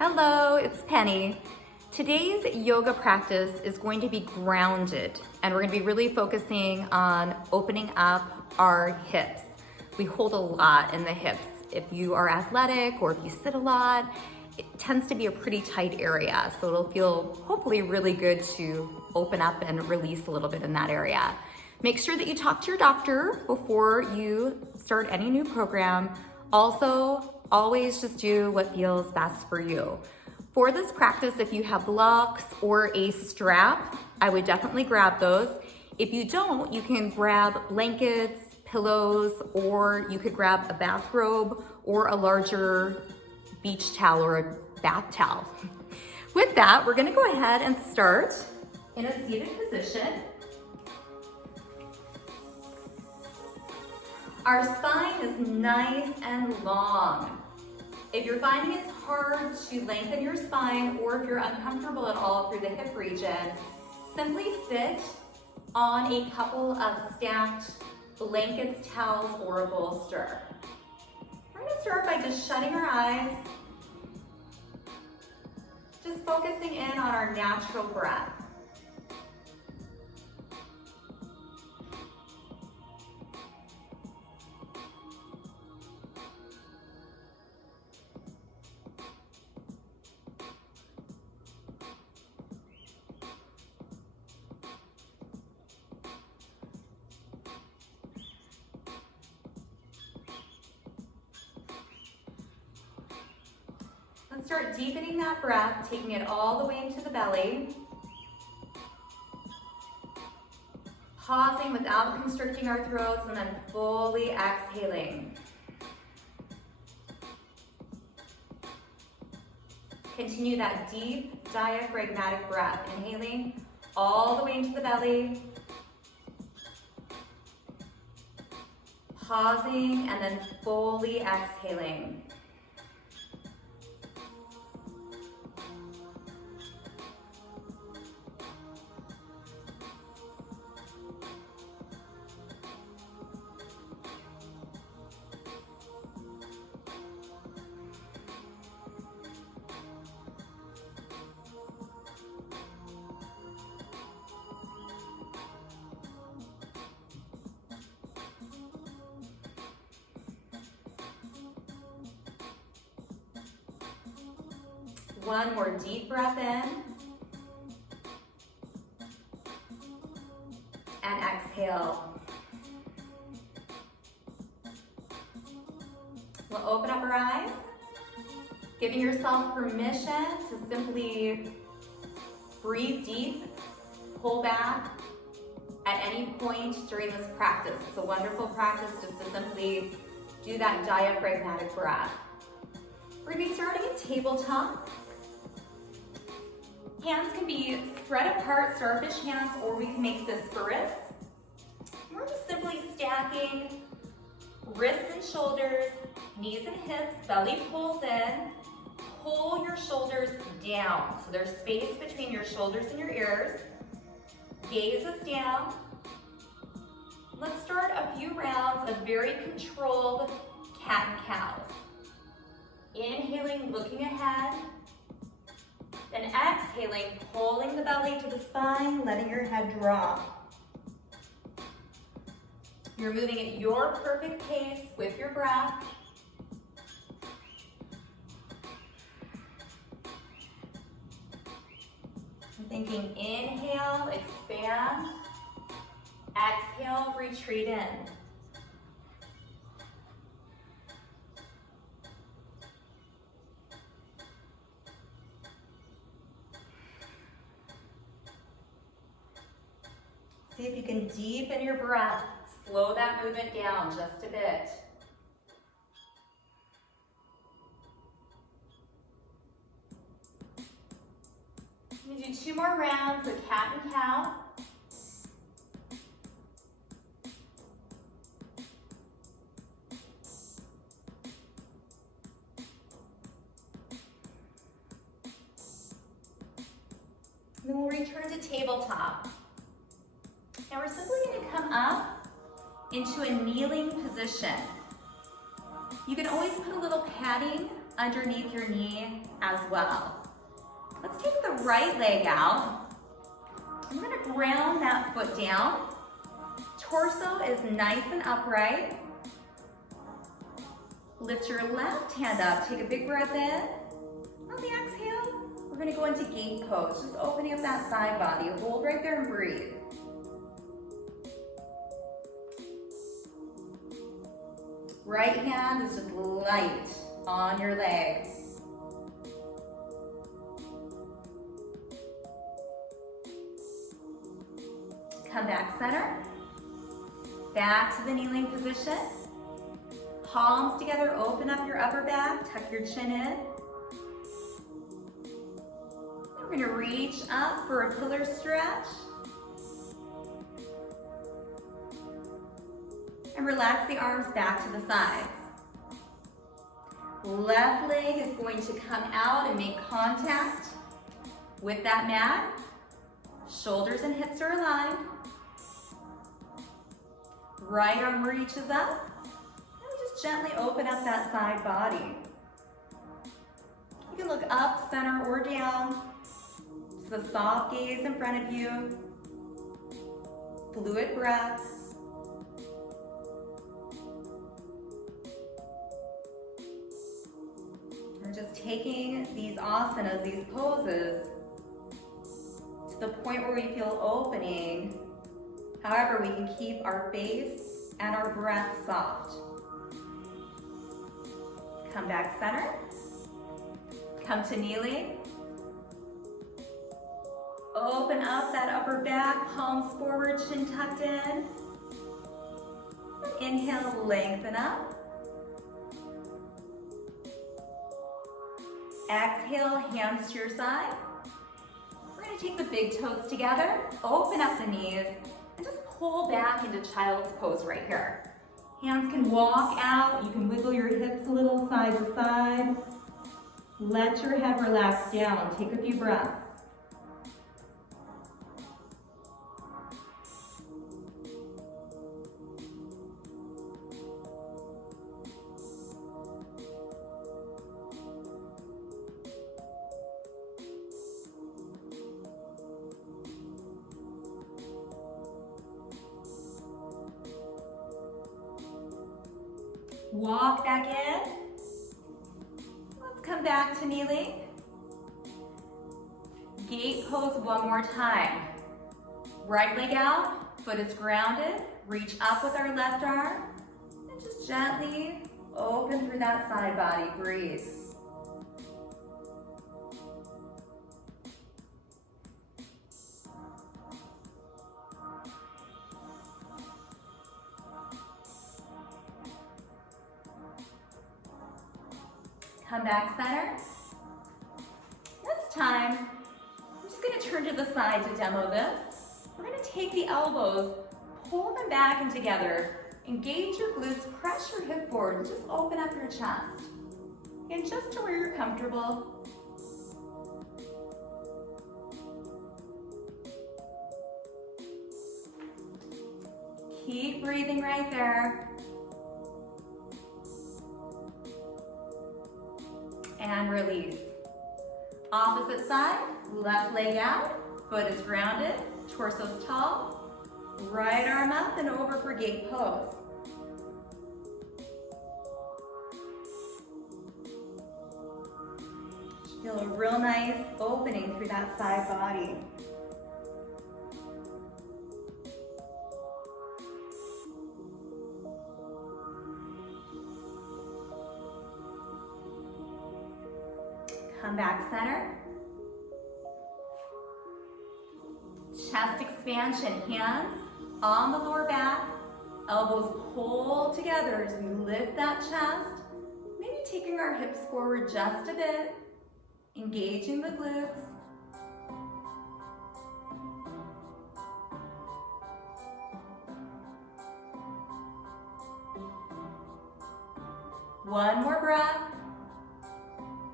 Hello, it's Penny. Today's yoga practice is going to be grounded, and we're going to be really focusing on opening up our hips. We hold a lot in the hips. If you are athletic or if you sit a lot, it tends to be a pretty tight area, so it'll feel hopefully really good to open up and release a little bit in that area. Make sure that you talk to your doctor before you start any new program. Also, always just do what feels best for you. For this practice, if you have blocks or a strap, I would definitely grab those. If you don't, you can grab blankets, pillows, or you could grab a bathrobe or a larger beach towel or a bath towel. With that, we're gonna go ahead and start in a seated position. Our spine is nice and long. If you're finding it's hard to lengthen your spine, or if you're uncomfortable at all through the hip region, simply sit on a couple of stacked blankets, towels, or a bolster. We're gonna start by just shutting our eyes, just focusing in on our natural breath. Let's start deepening that breath, taking it all the way into the belly. Pausing without constricting our throats, and then fully exhaling. Continue that deep diaphragmatic breath. Inhaling all the way into the belly. Pausing and then fully exhaling. One more deep breath in. And exhale. We'll open up our eyes, giving yourself permission to simply breathe deep, pull back at any point during this practice. It's a wonderful practice just to simply do that diaphragmatic breath. We're gonna be starting at tabletop. Hands can be spread apart, starfish hands, or we can make this for wrists. We're just simply stacking wrists and shoulders, knees and hips, belly pulls in. Pull your shoulders down. So there's space between your shoulders and your ears. Gaze is down. Let's start a few rounds of very controlled cat and cows. Inhaling, looking ahead. Then exhaling, pulling the belly to the spine, letting your head drop. You're moving at your perfect pace with your breath. I'm thinking inhale, expand. Exhale, retreat in. See if you can deepen your breath. Slow that movement down just a bit. I'm gonna do 2 more rounds of cat and cow. Then we'll return to tabletop. Now we're simply going to come up into a kneeling position. You can always put a little padding underneath your knee as well. Let's take the right leg out. I'm gonna ground that foot down. Torso is nice and upright. Lift your left hand up, take a big breath in. On the exhale, we're gonna go into gate pose, just opening up that side body. Hold right there and breathe. Right hand is just light on your leg. Come back center. Back to the kneeling position. Palms together, open up your upper back, tuck your chin in. We're gonna reach up for a pillar stretch. And relax the arms back to the sides. Left leg is going to come out and make contact with that mat. Shoulders and hips are aligned. Right arm reaches up. And we just gently open up that side body. You can look up, center, or down. Just a soft gaze in front of you. Fluid breath. We're just taking these asanas, these poses, to the point where we feel opening. However, we can keep our face and our breath soft. Come back center. Come to kneeling. Open up that upper back, palms forward, chin tucked in. Inhale, lengthen up. Exhale, hands to your side. We're gonna take the big toes together, open up the knees, and just pull back into child's pose right here. Hands can walk out, you can wiggle your hips a little side to side. Let your head relax down, take a few breaths. Walk back in. Let's come back to kneeling. Gate pose one more time. Right leg out, foot is grounded. Reach up with our left arm and just gently open through that side body. Breathe. Come back center. This time, I'm just gonna turn to the side to demo this. We're gonna take the elbows, pull them back and together, engage your glutes, press your hip forward, and just open up your chest. And just to where you're comfortable. Keep breathing right there. And release. Opposite side, left leg out, foot is grounded, torso's tall, right arm up and over for gate pose. Feel a real nice opening through that side body. Come back center. Chest expansion, hands on the lower back, elbows pull together as we lift that chest. Maybe taking our hips forward just a bit, engaging the glutes. One more breath.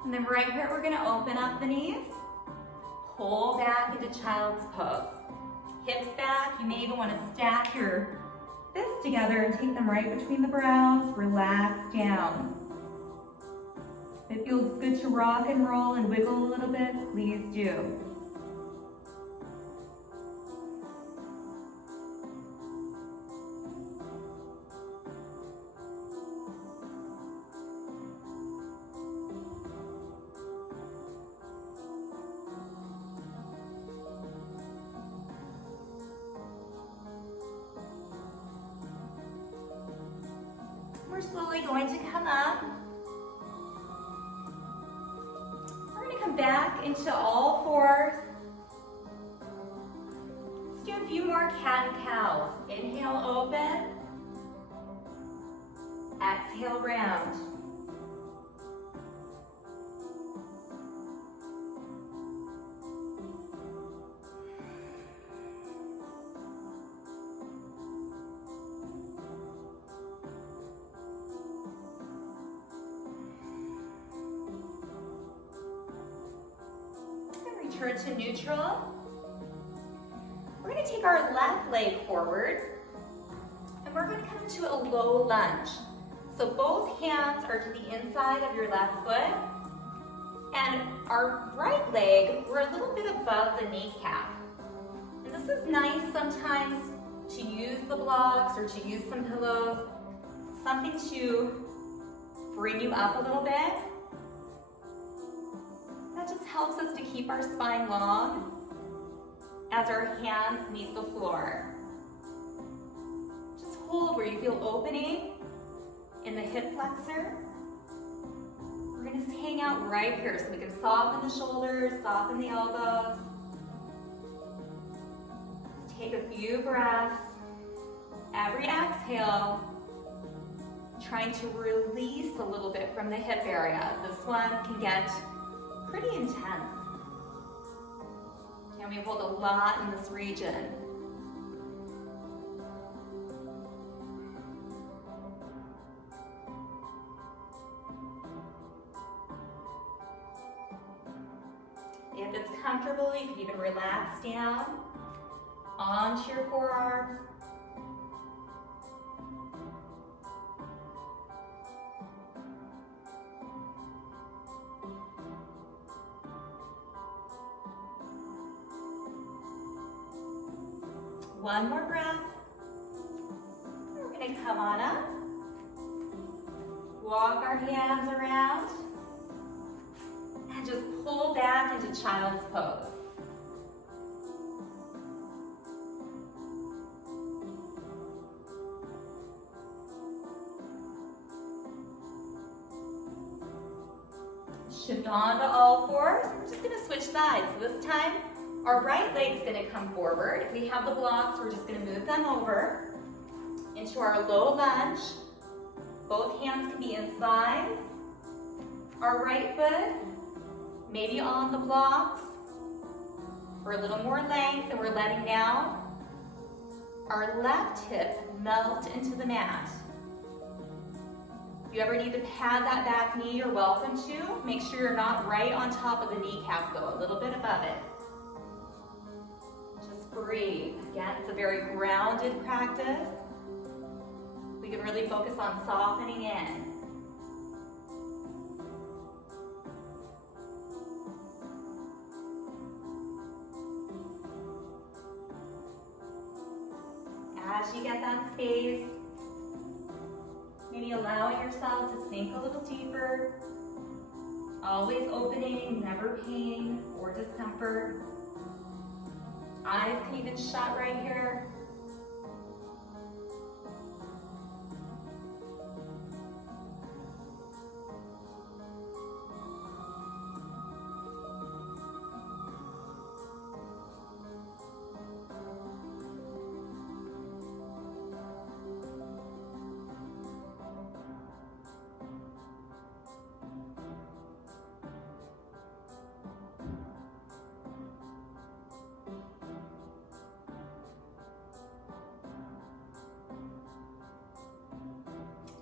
And then right here, we're gonna open up the knees, pull back into child's pose. Hips back, you may even wanna stack your fists together and take them right between the brows, relax down. If it feels good to rock and roll and wiggle a little bit, please do. We're slowly going to come up. We're going to come back into all fours. Let's do a few more cat and cows. Inhale, open. Exhale, round. Return to neutral. We're going to take our left leg forward and we're going to come into a low lunge. So both hands are to the inside of your left foot and our right leg, we're a little bit above the kneecap. And this is nice sometimes to use the blocks or to use some pillows, something to bring you up a little bit. That just helps us to keep our spine long as our hands meet the floor. Just hold where you feel opening in the hip flexor. We're going to hang out right here so we can soften the shoulders, soften the elbows. Take a few breaths. Every exhale, trying to release a little bit from the hip area. This one can get pretty intense. And we hold a lot in this region. If it's comfortable, you can even relax down onto your forearms. One more breath. We're going to come on up. Walk our hands around. And just pull back into child's pose. Shift on to all fours. We're just going to switch sides. So this time, our right leg's going to come forward. If we have the blocks, we're just going to move them over into our low lunge. Both hands can be inside. Our right foot, maybe on the blocks for a little more length, and we're letting now our left hip melt into the mat. If you ever need to pad that back knee, you're welcome to. Make sure you're not right on top of the kneecap though, a little bit above it. Breathe. Again, it's a very grounded practice. We can really focus on softening in. As you get that space, maybe allowing yourself to sink a little deeper. Always opening, never pain or discomfort. Eyes can even shut right here.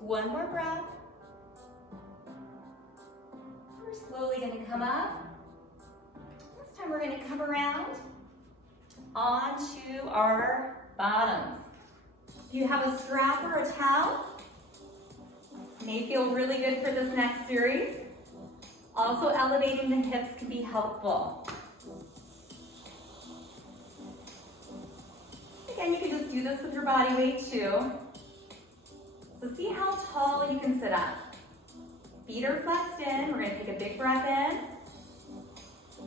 One more breath. We're slowly going to come up. This time we're going to come around onto our bottoms. If you have a strap or a towel, it may feel really good for this next series. Also, elevating the hips can be helpful. Again, you can just do this with your body weight too. So see how tall you can sit up. Feet are flexed in. We're gonna take a big breath in.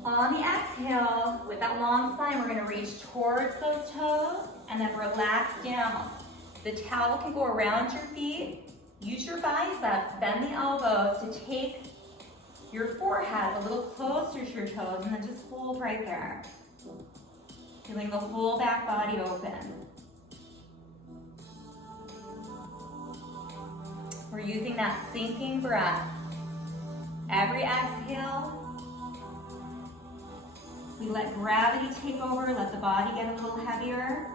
On the exhale, with that long spine, we're gonna reach towards those toes and then relax down. The towel can go around your feet. Use your biceps, bend the elbows to take your forehead a little closer to your toes and then just hold right there. Feeling the whole back body open. We're using that sinking breath. Every exhale, we let gravity take over, let the body get a little heavier.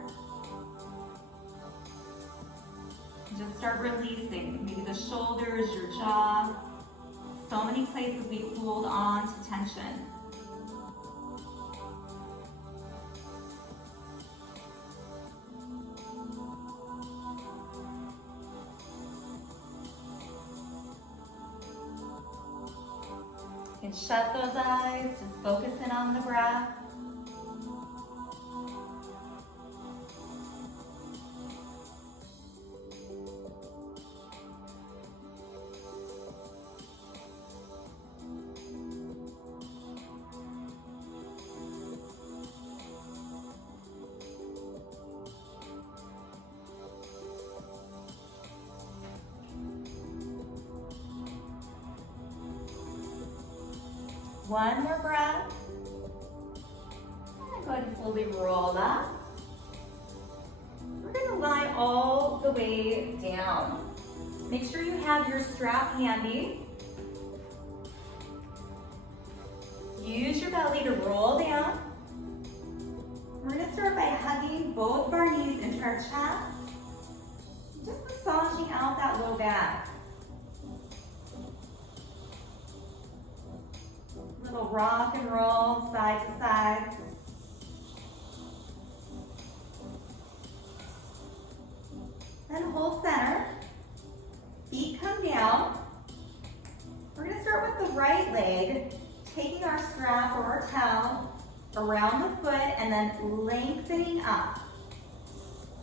Just start releasing, maybe the shoulders, your jaw. So many places we hold on to tension. You can shut those eyes, just focus in on the breath. One more breath. And go ahead and slowly roll up. We're gonna lie all the way down. Make sure you have your strap handy. Use your belly to roll down. We're gonna start by hugging both of our knees into our chest. Just massaging out that low back. Little rock and roll, side to side. Then hold center. Feet come down. We're gonna start with the right leg, taking our strap or our towel around the foot and then lengthening up.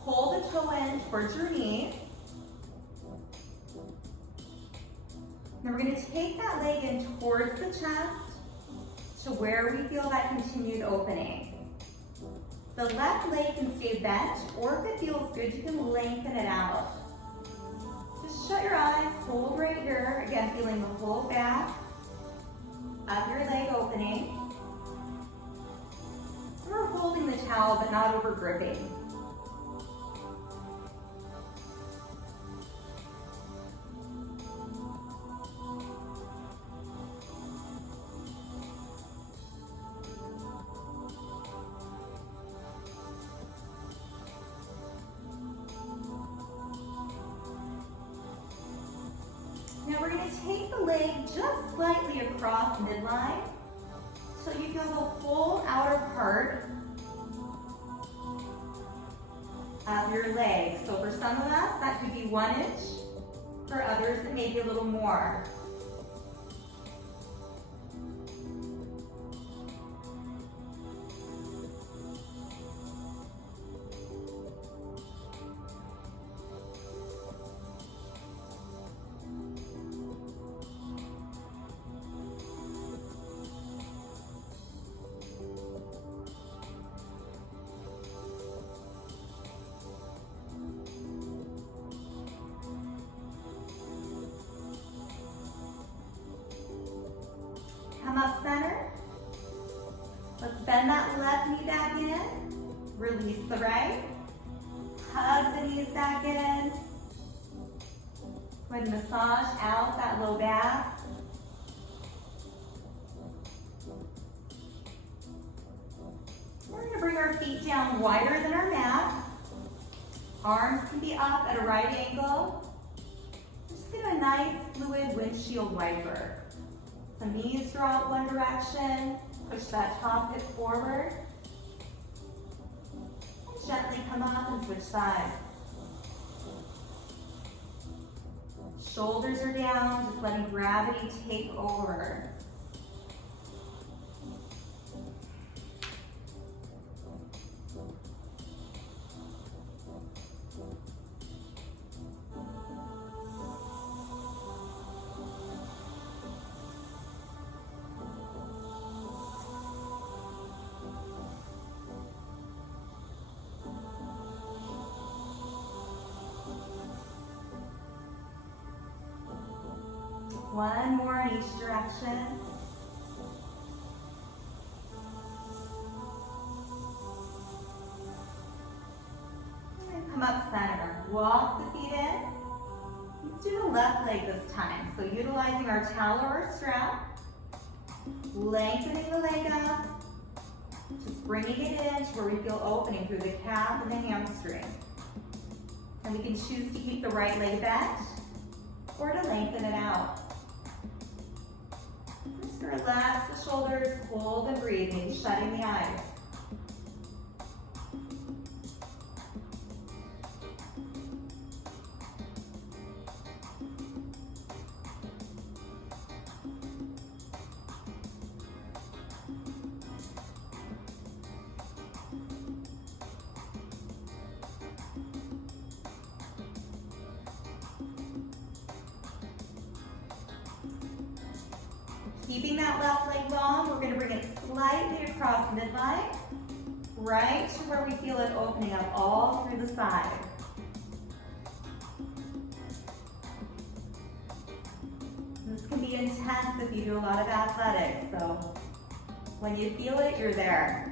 Hold the toe in towards your knee. Then we're gonna take that leg in towards the chest, to where we feel that continued opening. The left leg can stay bent, or if it feels good, you can lengthen it out. Just shut your eyes, hold right here. Again, feeling the whole back of your leg opening. We're holding the towel, but not over gripping. Now we're going to take the leg just slightly across midline so you feel the whole outer part of your leg. So for some of us, that could be 1 inch. For others, it may be a little more. Come up center. Let's bend that left knee back in. Release the right. Hug the knees back in. Go ahead and massage out that low back. We're going to bring our feet down wider than our mat. Arms can be up at a right angle. Just get a nice fluid windshield wiper. The knees drop one direction, push that top hip forward, and gently come up and switch sides. Shoulders are down, just letting gravity take over. One more in each direction. And come up center. Walk the feet in. Let's do the left leg this time. So utilizing our towel or our strap, lengthening the leg up, just bringing it in to where we feel opening through the calf and the hamstring. And we can choose to keep the right leg bent or to lengthen it out. Just relax the shoulders, hold and breathe, maybe shutting the eyes. Keeping that left leg long, we're going to bring it slightly across midline, right to where we feel it opening up all through the side. This can be intense if you do a lot of athletics, so when you feel it, you're there.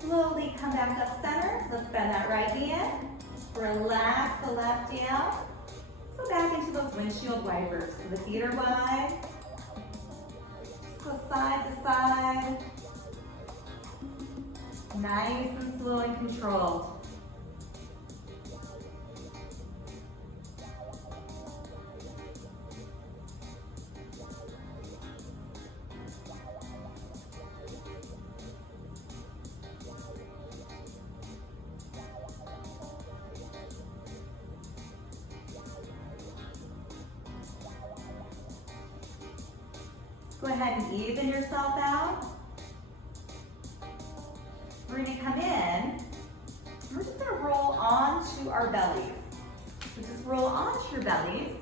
Slowly come back up center. Let's bend that right knee in. Relax the left down. Let's go back into those windshield wipers. So the feet are wide. Just go side to side. Nice and slow and controlled. Go ahead and even yourself out. We're going to come in. We're just going to roll onto our bellies. So just roll onto your bellies.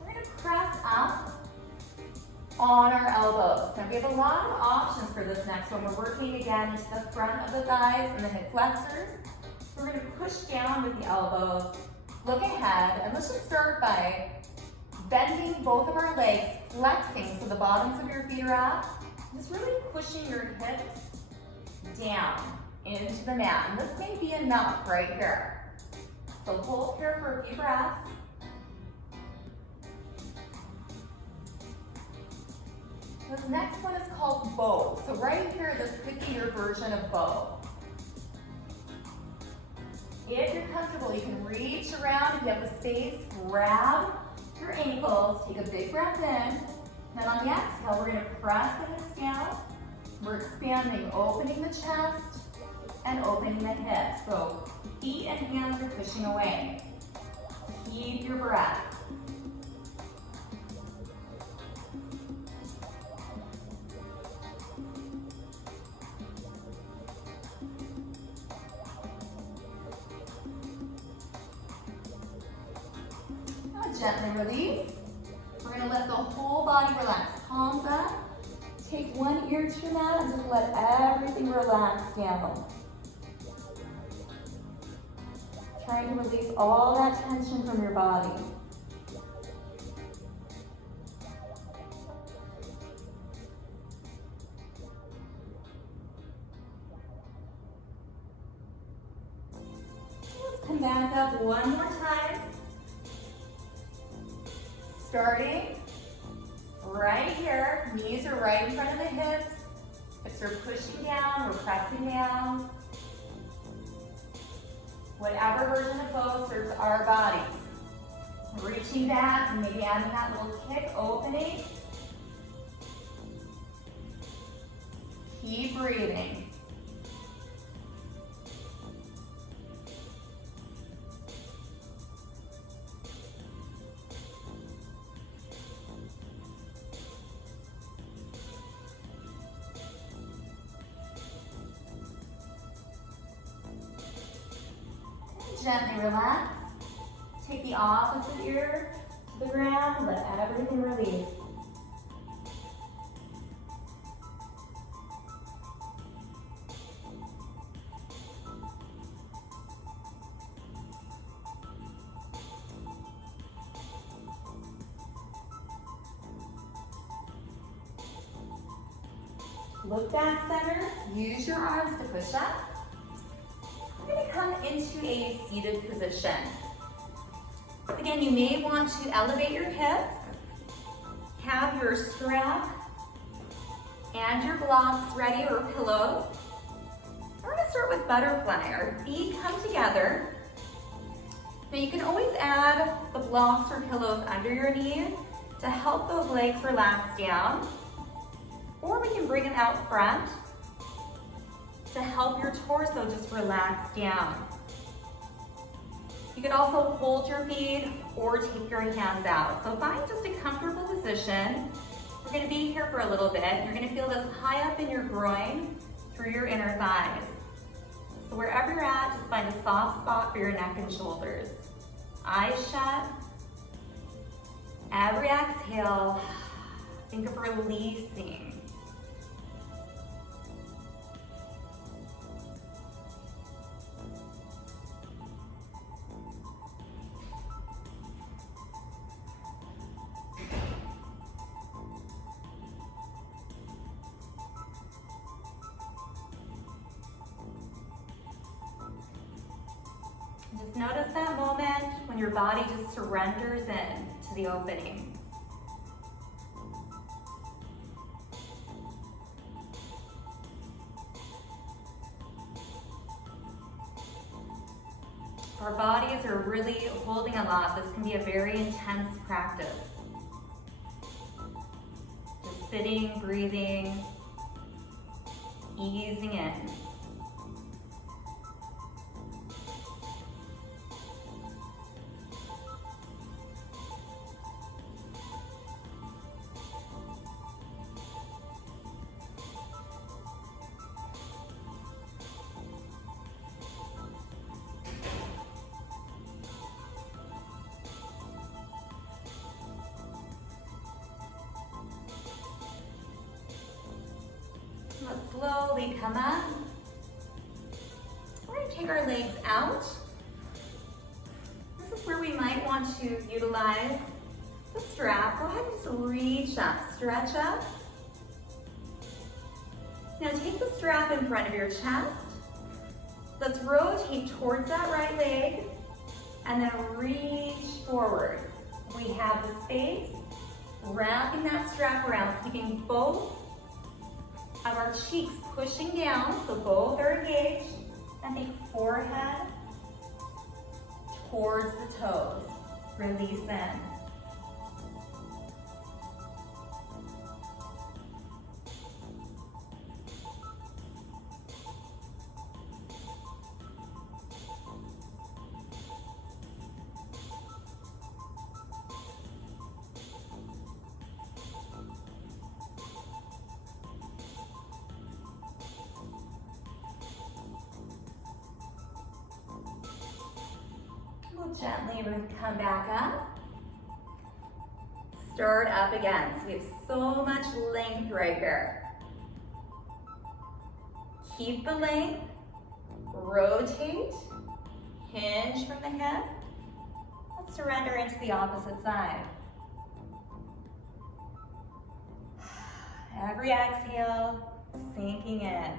We're going to press up on our elbows. Now we have a lot of options for this next one. We're working again into the front of the thighs and the hip flexors. We're going to push down with the elbows, look ahead, and let's just start by bending both of our legs, flexing so the bottoms of your feet are up. Just really pushing your hips down into the mat. And this may be enough right here. So hold here for a few breaths. This next one is called bow. So right here, this could be your version of bow. If you're comfortable, you can reach around if you have the space, grab your ankles, take a big breath in. Then on the exhale, we're going to press the hips down. We're expanding, opening the chest and opening the hips. So feet and hands are pushing away. Keep your breath. Gently release. We're going to let the whole body relax. Palms up. Take one ear to your mat and just let everything relax down. Trying to release all that tension from your body. Let's come back up one more time. Starting right here, knees are right in front of the hips, hips are pushing down, we're pressing down. Whatever version of bow serves our bodies. Reaching back and maybe adding that little kick, opening. Keep breathing. Gently relax. Take the opposite ear to the ground. Let everything release. Look back center, use your arms to push up. We're going to come into a seated position. Again, you may want to elevate your hips, have your strap and your blocks ready or pillows. We're going to start with butterfly. Our feet come together. Now you can always add the blocks or pillows under your knees to help those legs relax down. Or we can bring it out front to help your torso just relax down. You can also hold your feet or take your hands out. So find just a comfortable position. We're going to be here for a little bit. You're going to feel this high up in your groin through your inner thighs. So wherever you're at, just find a soft spot for your neck and shoulders. Eyes shut. Every exhale, think of releasing. Just notice that moment when your body just surrenders in to the opening. Our bodies are really holding a lot. This can be a very intense practice. Just sitting, breathing, easing in. Let's slowly come up. We're going to take our legs out. This is where we might want to utilize the strap. Go ahead and just reach up, stretch up. Now take the strap in front of your chest. Let's rotate towards that right leg and then reach forward. We have the space, wrapping that strap around, keeping both of our cheeks pushing down, so both are engaged, and think forehead towards the toes. Release in. Gently, we're going to come back up. Start up again. So we have so much length right here. Keep the length. Rotate. Hinge from the hip. Let's surrender into the opposite side. Every exhale, sinking in.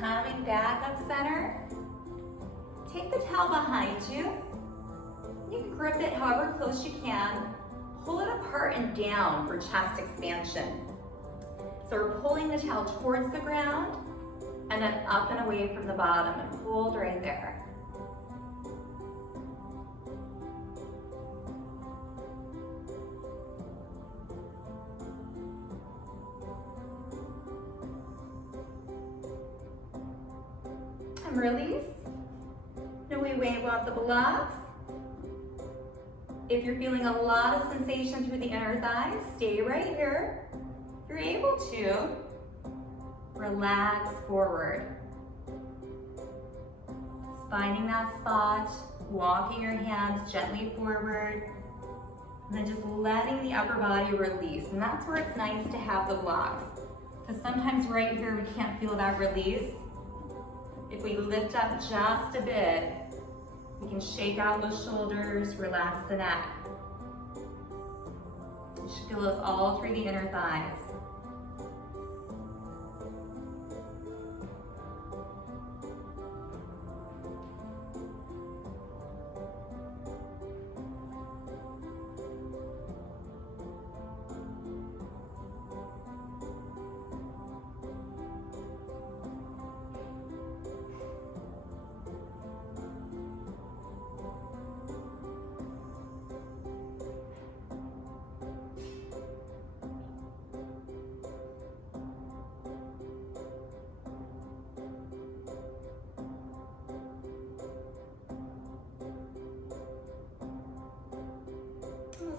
Coming back up center. Take the towel behind you. You can grip it however close you can. Pull it apart and down for chest expansion. So we're pulling the tail towards the ground and then up and away from the bottom and hold right there. And release. Now we wave out the blocks. If you're feeling a lot of sensation through the inner thighs, stay right here. If you're able to, relax forward. Just finding that spot, walking your hands gently forward, and then just letting the upper body release. And that's where it's nice to have the blocks, because sometimes right here we can't feel that release. If we lift up just a bit, we can shake out those shoulders, relax the neck. You should feel this all through the inner thighs.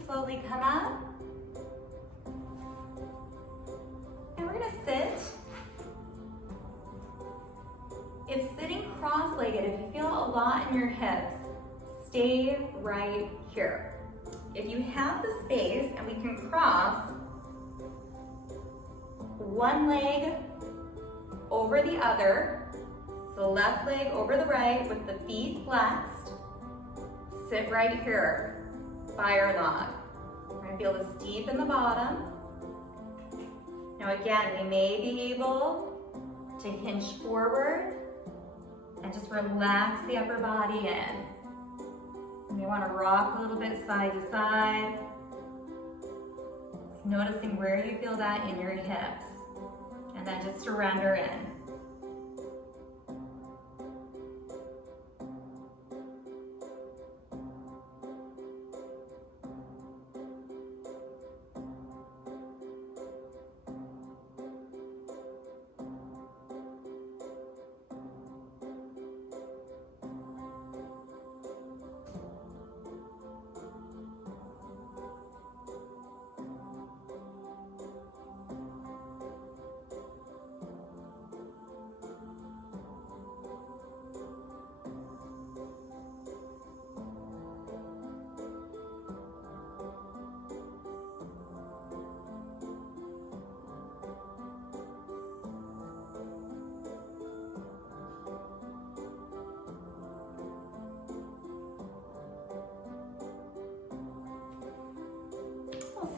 Slowly come up. And we're gonna sit. If sitting cross-legged, if you feel a lot in your hips, stay right here. If you have the space and we can cross one leg over the other, so left leg over the right with the feet flexed, sit right here. Fire log. We're gonna feel this deep in the bottom. Now again, we may be able to hinge forward and just relax the upper body in. You may wanna rock a little bit side to side. Just noticing where you feel that in your hips. And then just surrender in.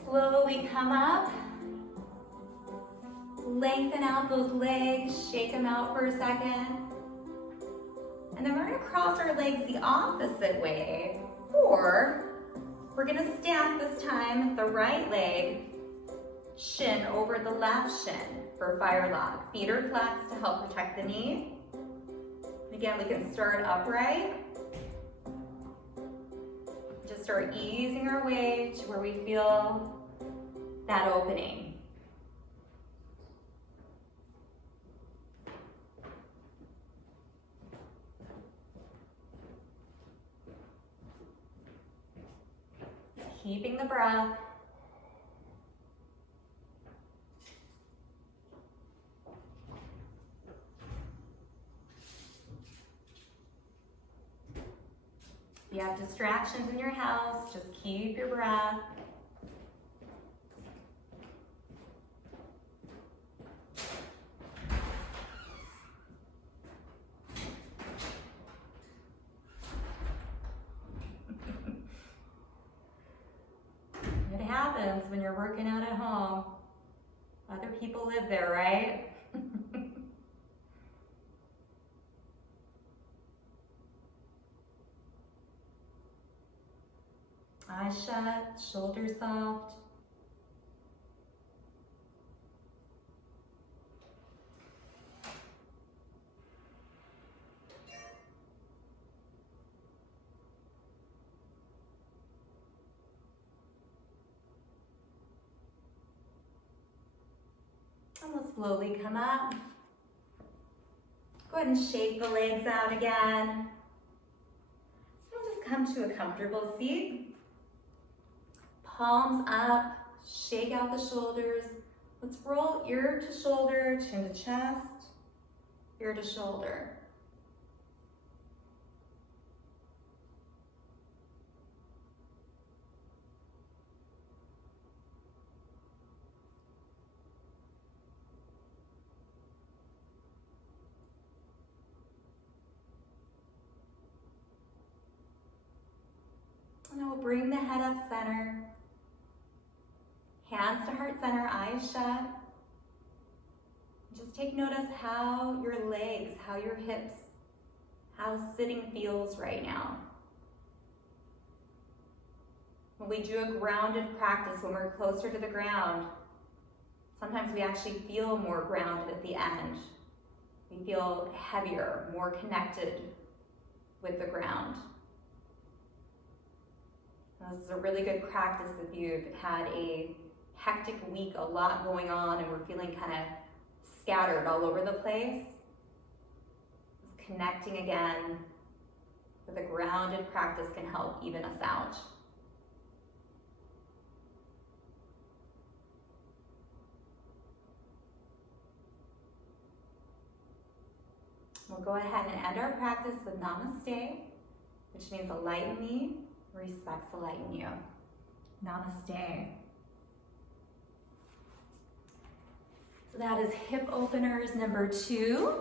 Slowly come up, lengthen out those legs, shake them out for a second. And then we're gonna cross our legs the opposite way, or we're gonna stack this time the right leg, shin over the left shin for fire lock. Feet are flexed to help protect the knee. Again, we can start upright. Just start easing our way to where we feel that opening. Keeping the breath. If you have distractions in your house, just keep your breath. It happens when you're working out at home. Other people live there, right? Eyes shut, shoulders soft. slowly come up. Go ahead and shake the legs out again. We'll just come to a comfortable seat. Palms up, shake out the shoulders. Let's roll ear to shoulder, chin to chest, ear to shoulder. And then we'll bring the head up center. Hands to heart center, eyes shut. Just take notice how your legs, how your hips, how sitting feels right now. When we do a grounded practice, when we're closer to the ground, sometimes we actually feel more grounded at the end. We feel heavier, more connected with the ground. Now, this is a really good practice if you've had a hectic week, a lot going on, and we're feeling kind of scattered all over the place. Just connecting again with a grounded practice can help even us out. We'll go ahead and end our practice with Namaste, which means a light in me respects the light in you. Namaste. So that is hip openers number 2.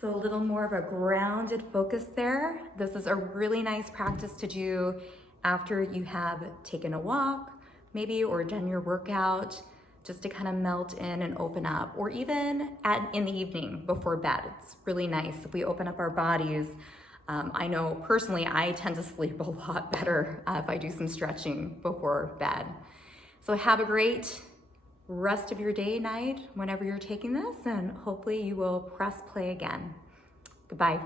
So a little more of a grounded focus there. This is a really nice practice to do after you have taken a walk, maybe, or done your workout, just to kind of melt in and open up, or even in the evening before bed. It's really nice if we open up our bodies. I know personally I tend to sleep a lot better if I do some stretching before bed. So have a great rest of your day, night, whenever you're taking this, and hopefully you will press play again. Goodbye.